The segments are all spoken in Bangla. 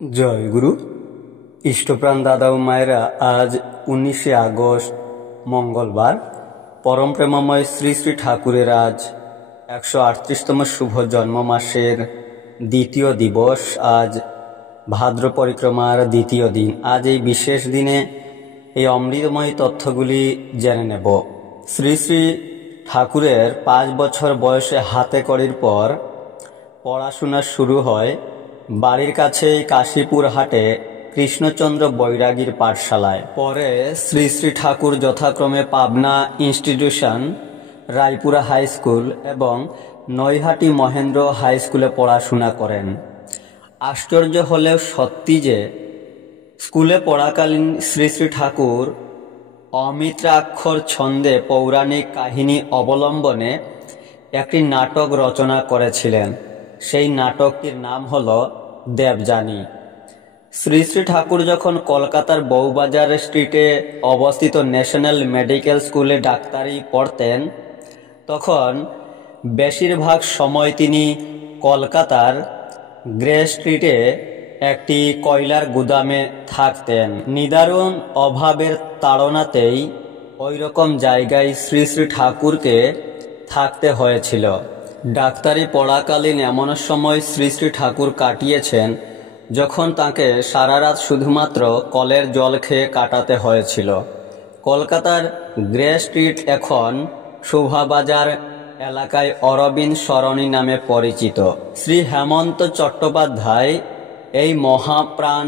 জয় গুরু। ইষ্টপ্রাণ দাদা ও মায়েরা, আজ 19শে আগস্ট মঙ্গলবার, পরম প্রেমময় শ্রী শ্রী ঠাকুরের আজ 138তম শুভ জন্ম মাসের দ্বিতীয় দিবস। আজ ভাদ্র পরিক্রমার দ্বিতীয় দিন। আজ এই বিশেষ দিনে এই অমৃতময় তথ্যগুলি জেনে নেব। শ্রী শ্রী ঠাকুরের 5 বছর বয়সে হাতে কড়ির পর পড়াশোনা শুরু হয় বাড়ির কাছেই কাশীপুর হাটে কৃষ্ণচন্দ্র বৈরাগীর পাঠশালায়। পরে শ্রী শ্রী ঠাকুর যথাক্রমে Pabna institution, Raipura high school এবং নৈহাটি মহেন্দ্র হাই স্কুলে পড়াশোনা করেন। আশ্চর্য হলেও সত্যি যে স্কুলে পড়াকালীন শ্রী শ্রী ঠাকুর অমিত্রাক্ষর ছন্দে পৌরাণিক কাহিনী অবলম্বনে একটি নাটক রচনা করেছিলেন। সেই নাটকটির নাম হল দেবযানী। শ্রী শ্রী ঠাকুর যখন কলকাতার বউবাজার স্ট্রিটে অবস্থিত ন্যাশনাল মেডিকেল স্কুলে ডাক্তারি পড়তেন, তখন বেশিরভাগ সময় তিনি কলকাতার গ্রে স্ট্রিটে একটি কয়লার গুদামে থাকতেন। নিদারুণ অভাবের তাড়নাতেই ওই রকম জায়গায় শ্রী শ্রী ঠাকুরকে থাকতে হয়েছিল। ডাক্তারি পড়াকালীন এমন সময় শ্রী শ্রী ঠাকুর কাটিয়েছেন যখন তাকে সারা রাত শুধুমাত্র কলের জল খেয়ে কাটাতে হয়েছিল। কলকাতার গ্রে স্ট্রিট এখন শোভাবাজার এলাকায় অরবিন্দ সরণি নামে পরিচিত। শ্রী হেমন্ত চট্টোপাধ্যায় এই মহাপ্রাণ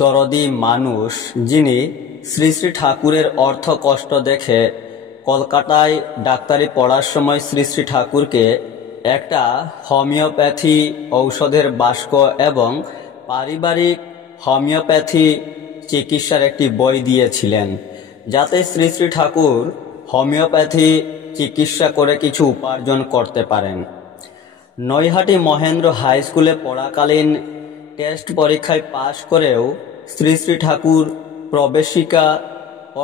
দরদি মানুষ, যিনি শ্রী শ্রী ঠাকুরের অর্থ কষ্ট দেখে কলকাতায় ডাক্তারি পড়ার সময় শ্রী শ্রী ঠাকুরকে একটা হোমিওপ্যাথি ঔষধের বাক্স এবং পারিবারিক হোমিওপ্যাথি চিকিৎসার একটি বই দিয়েছিলেন, যাতে শ্রী শ্রী ঠাকুর হোমিওপ্যাথি চিকিৎসা করে কিছু উপার্জন করতে পারেন। নৈহাটি মহেন্দ্র হাই স্কুলে পড়াকালীন টেস্ট পরীক্ষায় পাশ করেও শ্রী শ্রী ঠাকুর প্রবেশিকা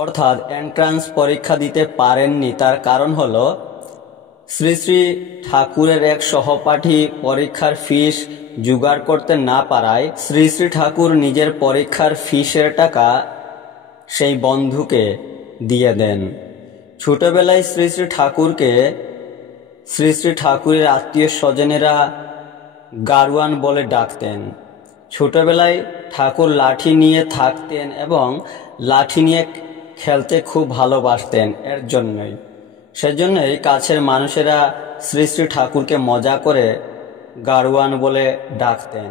অর্থাৎ এন্ট্রান্স পরীক্ষা দিতে পারেননি। তার কারণ হল শ্রী শ্রী ঠাকুরের এক সহপাঠী পরীক্ষার ফিস জোগাড় করতে না পারায় শ্রী শ্রী ঠাকুর নিজের পরীক্ষার ফিসের টাকা সেই বন্ধুকে দিয়ে দেন। ছোটবেলায় শ্রী শ্রী ঠাকুরকে শ্রী শ্রী ঠাকুরের আত্মীয় স্বজনেরা গারোয়ান বলে ডাকতেন। ছোটবেলায় ঠাকুর লাঠি নিয়ে থাকতেন এবং লাঠি নিয়ে খেলতে খুব ভালোবাসতেন। সেজন্যই কাছের মানুষেরা শ্রী শ্রী ঠাকুরকে মজা করে গারোয়ান বলে ডাকতেন।